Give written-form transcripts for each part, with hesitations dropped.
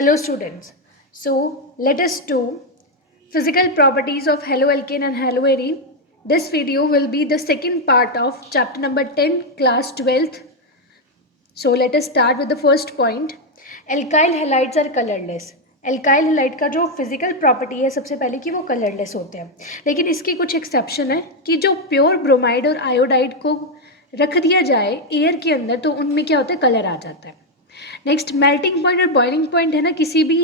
Hello students. So let us do physical properties of haloalkane and haloarine. This video will be the second part of chapter number 10 class 12th. So let us start with the first point. Alkyl halides are colorless. Alkyl halide का जो physical property है सबसे पहले कि वो colourless होते हैं, लेकिन इसकी कुछ एक्सेप्शन है कि जो प्योर ब्रोमाइड और आयोडाइड को रख दिया जाए एयर के अंदर तो उनमें क्या होता है, कलर आ जाता है। नेक्स्ट मेल्टिंग पॉइंट और बॉइलिंग पॉइंट है ना किसी भी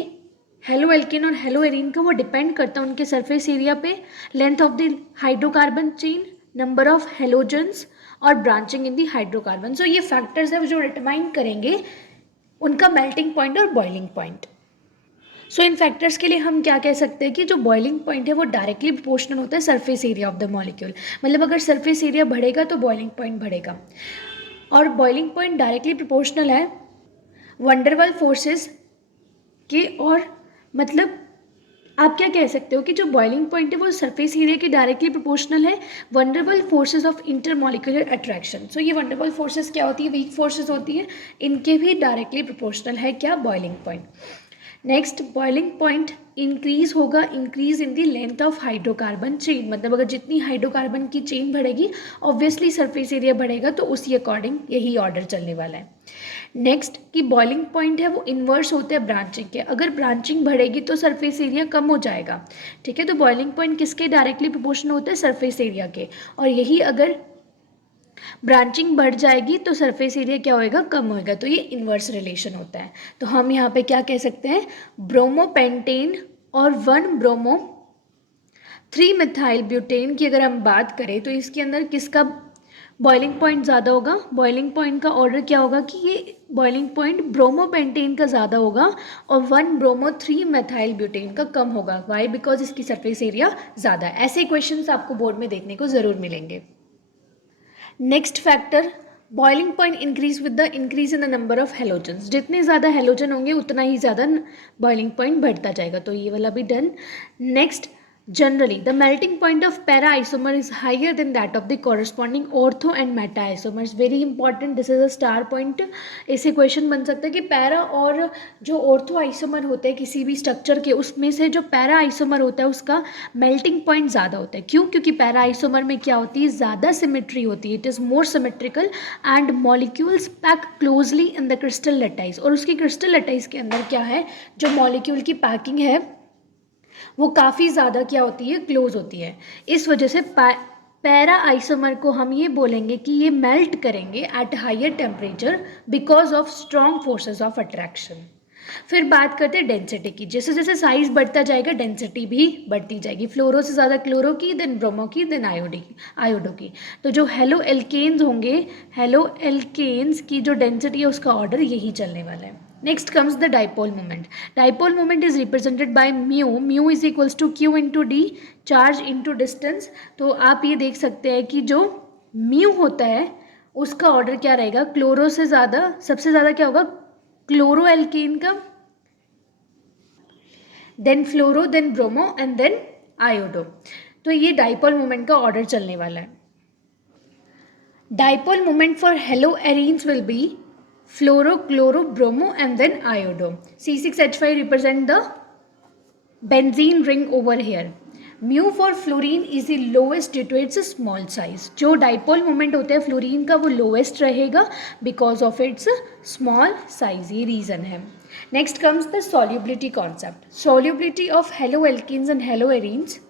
हेलो एल्केन और हेलो एरीन का, वो डिपेंड करता है उनके सरफेस एरिया पे, length of the hydrocarbon chain, number of halogens और ब्रांचिंग इन द हाइड्रोकार्बन। सो ये फैक्टर्स है जो डिटरमाइन करेंगे उनका मेल्टिंग पॉइंट और बॉइलिंग पॉइंट। सो इन फैक्टर्स के लिए हम क्या कह सकते हैं कि जो बॉइलिंग पॉइंट है वो डायरेक्टली प्रोपोर्शनल होता है surface area of the molecule. मतलब अगर सरफेस एरिया बढ़ेगा तो बॉइलिंग पॉइंट बढ़ेगा, और बॉइलिंग पॉइंट डायरेक्टली प्रोपोर्शनल है वंडरवल फोर्सेस के। और मतलब आप क्या कह सकते हो कि जो बॉइलिंग पॉइंट है वो सरफेस एरिया के डायरेक्टली प्रोपोर्शनल है वंडरवल फोर्सेस ऑफ इंटरमॉलिक्यूलर अट्रैक्शन। सो ये वंडरवल फोर्सेस क्या होती है, वीक फोर्सेस होती है, इनके भी डायरेक्टली प्रोपोर्शनल है क्या, boiling point. Next boiling point increase होगा, increase in the length of hydrocarbon chain. मतलब अगर जितनी हाइड्रोकार्बन की चेन बढ़ेगी ऑब्वियसली सरफेस एरिया बढ़ेगा, तो उसी अकॉर्डिंग यही ऑर्डर चलने वाला है। नेक्स्ट कि बॉइलिंग पॉइंट है वो इन्वर्स होते हैं ब्रांचिंग के। अगर ब्रांचिंग बढ़ेगी तो सरफेस एरिया कम हो जाएगा, ठीक है। तो बॉइलिंग पॉइंट किसके डायरेक्टली प्रोपोर्शनल होते हैं, सरफेस एरिया के। और यही अगर ब्रांचिंग बढ़ जाएगी तो सरफेस एरिया क्या होएगा, कम होएगा। तो ये इन्वर्स रिलेशन होता है। तो हम यहाँ पे क्या कह सकते हैं, ब्रोमोपेंटेन और 1 ब्रोमो 3 मिथाइल ब्यूटेन की अगर हम बात करें तो इसके अंदर किसका बॉइलिंग पॉइंट ज़्यादा होगा। बॉइलिंग पॉइंट का ऑर्डर क्या होगा कि ये बॉइलिंग पॉइंट ब्रोमोपेंटेन का ज़्यादा होगा और 1 ब्रोमो 3 मिथाइल ब्यूटेन का कम होगा। वाई, बिकॉज इसकी सरफेस एरिया ज़्यादा है। ऐसे क्वेश्चंस आपको बोर्ड में देखने को ज़रूर मिलेंगे। Next factor, boiling point increase with the increase in the number of halogens. जितने ज़्यादा हेलोजन होंगे उतना ही ज़्यादा बॉइलिंग पॉइंट बढ़ता जाएगा। तो ये वाला भी done. Next, generally the melting point of para isomer is higher than that of the corresponding ortho and meta isomers. very important, this is a star point। ऐसे क्वेश्चन बन सकता है कि पैरा और जो ऑर्थो आइसोमर होते हैं किसी भी स्ट्रक्चर के, उसमें से जो पैरा आइसोमर होता है उसका मेल्टिंग पॉइंट ज़्यादा होता है। क्यों? क्योंकि पैरा आइसोमर में क्या होती है, ज़्यादा सिमेट्री होती है, it is more symmetrical and molecules pack closely in the crystal lattice. और उसकी क्रिस्टल लटाइस के अंदर क्या है, जो मॉलिक्यूल की पैकिंग है वो काफ़ी ज़्यादा क्या होती है, क्लोज होती है। इस वजह से पैरा आइसोमर को हम ये बोलेंगे कि ये मेल्ट करेंगे at higher temperature because of strong forces of attraction. फिर बात करते हैं डेंसिटी की। जैसे जैसे साइज बढ़ता जाएगा डेंसिटी भी बढ़ती जाएगी। फ्लोरो से ज़्यादा क्लोरो की, देन ब्रोमो की, देन आयोडो की। तो जो हेलो एल्केन्स होंगे, हेलो एल्केन्स की जो डेंसिटी है उसका ऑर्डर यही चलने वाला है। Next comes the dipole moment. Dipole moment is represented by mu. Mu is equals to q into d, charge into distance. तो आप ये देख सकते हैं कि जो म्यू होता है उसका ऑर्डर क्या रहेगा, क्लोरो से ज़्यादा, सबसे ज़्यादा क्या होगा, क्लोरो एल्केन का, then fluoro, then bromo and then iodo. तो ये डाइपोल मोमेंट का ऑर्डर चलने वाला है। Dipole moment for halo arenes will be fluoro, chloro, bromo and then iodo. C6H5 represent the benzene ring over here. Mu for fluorine is the lowest due to its small size. जो dipole moment होता है fluorine का वो lowest रहेगा because of its small size, ये reason है। Next comes the solubility concept. Solubility of haloalkenes and haloarenes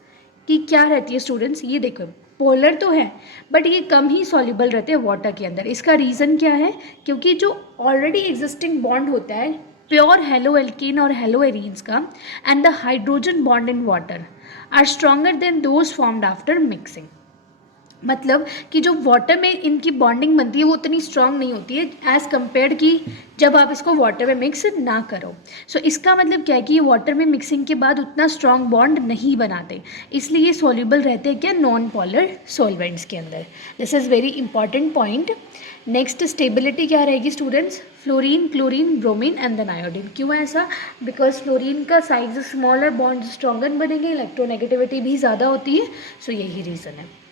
की क्या रहती है स्टूडेंट्स, ये देखो पोलर तो है बट ये कम ही सॉल्युबल रहते हैं वाटर के अंदर। इसका रीज़न क्या है, क्योंकि जो ऑलरेडी एग्जिस्टिंग बॉन्ड होता है प्योर हेलो एल्केन और हेलो एरीन्स का and the hydrogen bond in water are stronger than those formed after mixing. मतलब कि जो वाटर में इनकी बॉन्डिंग बनती है वो उतनी स्ट्रांग नहीं होती है एज़ कम्पेयर कि जब आप इसको वाटर में मिक्स ना करो। सो इसका मतलब क्या है कि ये वाटर में मिक्सिंग के बाद उतना स्ट्रांग बॉन्ड नहीं बनाते, इसलिए ये सॉल्युबल रहते हैं क्या, नॉन पोलर सॉल्वेंट्स के अंदर। This is very important point. Next stability क्या रहेगी students, fluorine, chlorine, bromine and then iodine. क्यों ऐसा, बिकॉज फ्लोरीन का साइज स्मॉलर, बॉन्ड स्ट्रॉन्गर बनेंगे, इलेक्ट्रोनेगेटिविटी भी ज़्यादा होती है। सो यही रीज़न है।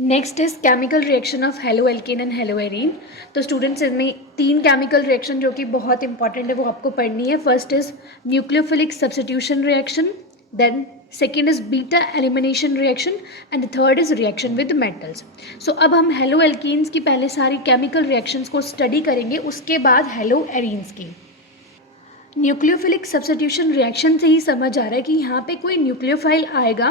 Next is chemical reaction of halo alkane and halo arene. तो स्टूडेंट्स इसमें 3 केमिकल रिएक्शन जो कि बहुत इंपॉर्टेंट है वो आपको पढ़नी है। First is nucleophilic substitution reaction, then second is beta elimination reaction and third is reaction with metals. So अब हम हेलो एल्केन्स की पहले सारी केमिकल रिएक्शंस को स्टडी करेंगे, उसके बाद हेलो एरीन्स की। न्यूक्लियोफिलिक सब्स्टिट्यूशन रिएक्शन से ही समझ आ रहा है कि यहाँ पे कोई न्यूक्लियोफाइल आएगा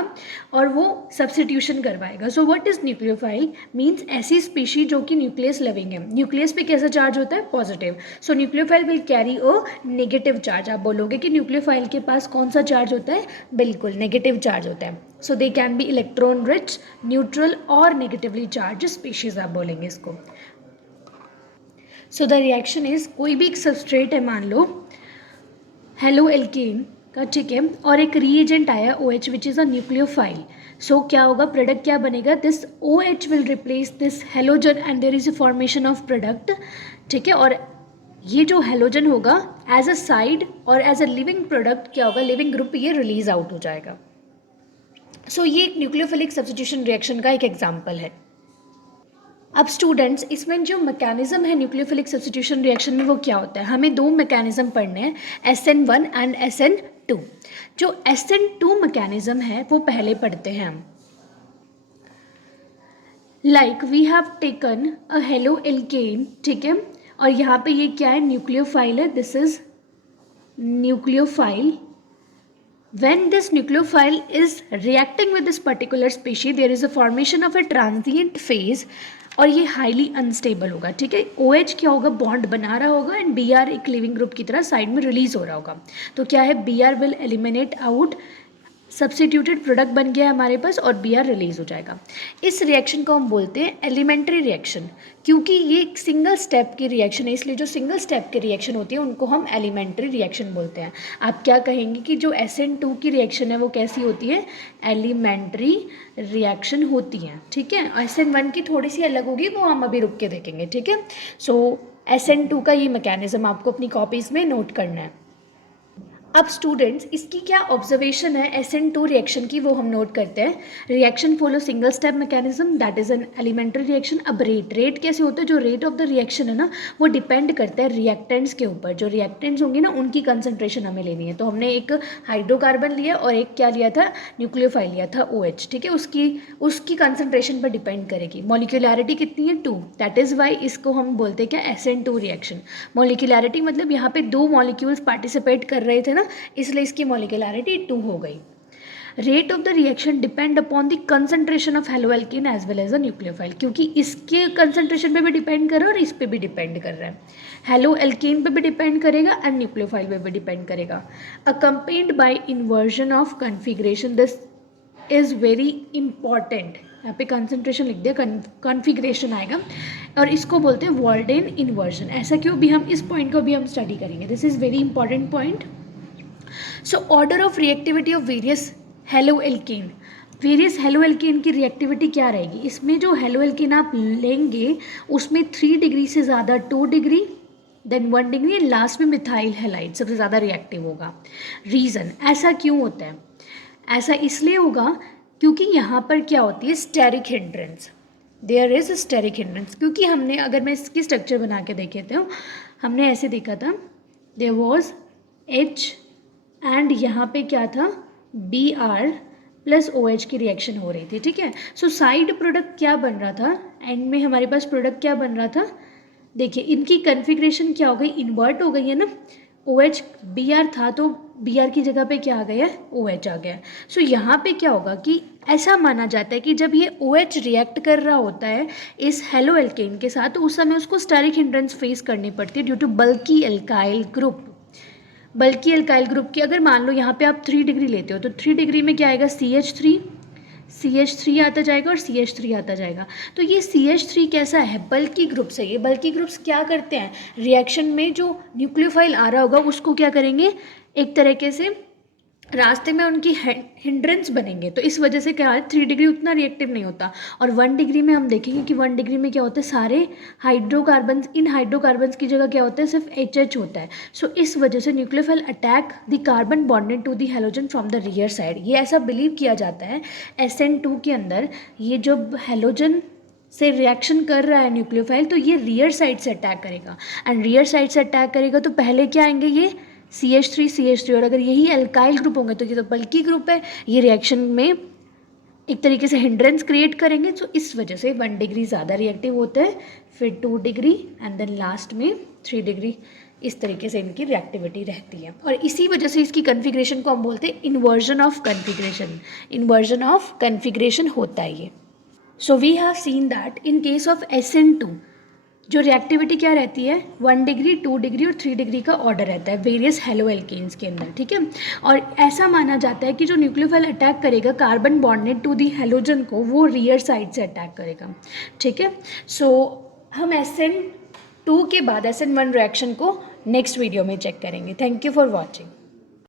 और वो सब्स्टिट्यूशन करवाएगा। So what is nucleophile? Means ऐसी स्पीशी जो कि न्यूक्लियस लविंग है। न्यूक्लियस पे कैसा चार्ज होता है? Positive. So nucleophile will carry a negative charge. आप बोलोगे कि न्यूक्लियोफाइल के पास कौन सा चार्ज होता है? बिल्कुल नेगेटिव चार्ज होता है। So they can be electron rich, neutral और नेगेटिवली चार्ज स्पीशीज आप बोलेंगे इसको। सो द रिएक्शन इज, कोई भी एक सबस्ट्रेट है मान लो हेलो एल्केन का, ठीक है, और एक रीएजेंट आया OH which is a nucleophile. So क्या होगा? प्रोडक्ट क्या बनेगा? This OH will replace this halogen and there is a formation of product, ठीक है। और ये जो हेलोजन होगा एज अ साइड और एज अ लिविंग प्रोडक्ट क्या होगा? लिविंग ग्रुप ये रिलीज आउट हो जाएगा। सो ये एक न्यूक्लियोफिलिक सब्स्टिट्यूशन रिएक्शन का एक एग्जाम्पल है। अब स्टूडेंट्स इसमें जो मैकेनिज्म है न्यूक्लियोफिलिक सब्स्टिट्यूशन रिएक्शन में वो क्या होता है? हमें 2 मैकेनिज्म पढ़ने हैं, SN1 एंड SN2। जो SN2 मैकेनिज्म है वो पहले पढ़ते हैं हम। Like we have taken a halo alkane, ठीक है, और यहाँ पे ये क्या है? न्यूक्लियोफाइल है। This is nucleophile. When this nucleophile is reacting with this particular species, there is a formation of a transient phase और ये हाईली अनस्टेबल होगा, ठीक है। OH क्या होगा? बॉन्ड बना रहा होगा एंड Br एक लिविंग ग्रुप की तरह साइड में रिलीज हो रहा होगा। तो क्या है? Br will eliminate out, substituted product बन गया हमारे पास और Br रिलीज हो जाएगा। इस रिएक्शन को हम बोलते हैं एलिमेंट्री रिएक्शन, क्योंकि ये एक सिंगल स्टेप की रिएक्शन है, इसलिए जो सिंगल स्टेप की रिएक्शन होती है उनको हम एलिमेंट्री रिएक्शन बोलते हैं। आप क्या कहेंगे कि जो SN2 की रिएक्शन है वो कैसी होती है? एलिमेंट्री रिएक्शन होती है, ठीक है। SN1 की थोड़ी सी अलग होगी, वो हम अभी रुक के देखेंगे, ठीक है। सो SN2 का ये मैकेनिज्म आपको अपनी कॉपीज़ में नोट करना है। अब स्टूडेंट्स इसकी क्या ऑब्जर्वेशन है SN2 रिएक्शन की, वो हम नोट करते हैं। Reaction follow single step mechanism, that is an elementary reaction. अब रेट कैसे होता है? जो रेट ऑफ द रिएक्शन है ना वो डिपेंड करता है रिएक्टेंट्स के ऊपर। जो रिएक्टेंट्स होंगे ना उनकी कंसंट्रेशन हमें लेनी है। तो हमने एक हाइड्रोकार्बन लिया और एक क्या लिया था? न्यूक्लियोफाइल लिया था OH, ठीक है। उसकी कंसंट्रेशन पर डिपेंड करेगी। मॉलिक्यूलैरिटी कितनी है? 2। दैट इज वाई इसको हम बोलते हैं क्या? SN2 reaction. मॉलिक्यूलैरिटी मतलब यहाँ पे 2 मॉलिक्यूल्स पार्टिसिपेट कर रहे थे ना, इसलिए इसकी मॉलिक्यूलैरिटी 2 हो गई। Rate of the reaction depend upon the concentration of halo alkane as well as a nucleophile, क्योंकि इसके कंसंट्रेशन पे भी डिपेंड कर रहा है और इस पे भी डिपेंड कर रहा है। हेलो एल्केन पे भी डिपेंड करेगा एंड न्यूक्लियोफाइल पे भी डिपेंड करेगा। Accompanied by inversion of configuration, this is very important. यहाँ पे कंसंट्रेशन लिख दिया, कॉन्फ़िगरेशन आएगा और इसको बोलते हैं वॉल्डेन इन्वर्जन। ऐसा क्यों? भी हम इस पॉइंट को भी हम स्टडी करेंगे। This is very important point. So order of reactivity of various halo alkane, various halo alkane की रिएक्टिविटी क्या रहेगी? इसमें जो हेलो एल्केन आप लेंगे उसमें 3 डिग्री से ज़्यादा 2 डिग्री, देन 1 डिग्री, लास्ट में मिथाइल हैलाइड सबसे ज़्यादा रिएक्टिव होगा। रीज़न ऐसा क्यों होता है? ऐसा इसलिए होगा क्योंकि यहाँ पर क्या होती है? Steric hindrance. There is steric hindrance, क्योंकि हमने अगर मैं इसकी स्ट्रक्चर बना के देखे थे, हमने ऐसे देखा था, देयर वॉज H एंड यहाँ पे क्या था? Br प्लस OH की रिएक्शन हो रही थी, ठीक है। सो साइड प्रोडक्ट क्या बन रहा था? एंड में हमारे पास प्रोडक्ट क्या बन रहा था? देखिए इनकी कन्फिग्रेशन क्या हो गई? इन्वर्ट हो गई है ना। OH Br था तो Br की जगह पे क्या आ गया? OH आ गया। सो यहाँ पे क्या होगा कि ऐसा माना जाता है कि जब ये OH रिएक्ट कर रहा होता है इस हेलो एल्केन के साथ, तो उस समय उसको स्टेरिक हिंड्रेंस फेस करनी पड़ती है due to bulky alkyl group. Bulky alkyl group की अगर मान लो यहाँ पे आप 3 डिग्री लेते हो तो 3 डिग्री में क्या आएगा? CH3 आता जाएगा और CH3 आता जाएगा। तो ये CH3 कैसा है? बल्कि ग्रुप से। ये बल्कि ग्रुप्स क्या करते हैं? रिएक्शन में जो न्यूक्लियोफाइल आ रहा होगा उसको क्या करेंगे? एक तरीके से रास्ते में उनकी हिंड्रेंस बनेंगे, तो इस वजह से क्या है 3 डिग्री उतना रिएक्टिव नहीं होता। और 1 डिग्री में हम देखेंगे कि 1 डिग्री में क्या होता है, सारे हाइड्रोकार्बन्स, इन हाइड्रोकार्बन्स की जगह क्या होता है, सिर्फ एच होता है। सो इस वजह से nucleophile attack the carbon bonded to the halogen from the rear side. ये ऐसा बिलीव किया जाता है SN2 के अंदर, ये जो हेलोजन से रिएक्शन कर रहा है न्यूक्लियोफाइल, तो ये रियर साइड से अटैक करेगा। एंड रियर साइड से अटैक करेगा तो पहले क्या आएंगे, ये CH3 और अगर यही एल्काइल ग्रुप होंगे तो ये तो बल्कि ग्रुप है, ये रिएक्शन में एक तरीके से हिंड्रेंस क्रिएट करेंगे। तो इस वजह से 1 डिग्री ज़्यादा रिएक्टिव होते हैं, फिर 2 डिग्री एंड देन लास्ट में 3 डिग्री। इस तरीके से इनकी रिएक्टिविटी रहती है, और इसी वजह से इसकी कन्फिग्रेशन को हम बोलते हैं inversion of configuration. Inversion of configuration होता है ये। So we have seen that in case of SN2 जो रिएक्टिविटी क्या रहती है, 1 डिग्री, 2 डिग्री और 3 डिग्री का ऑर्डर रहता है वेरियस हेलो एल्केन्स के अंदर, ठीक है। और ऐसा माना जाता है कि जो न्यूक्लियोफाइल अटैक करेगा carbon bonded to the halogen को, वो रियर साइड से अटैक करेगा, ठीक है। सो हम SN2 के बाद SN1 रिएक्शन को नेक्स्ट वीडियो में चेक करेंगे। Thank you for watching.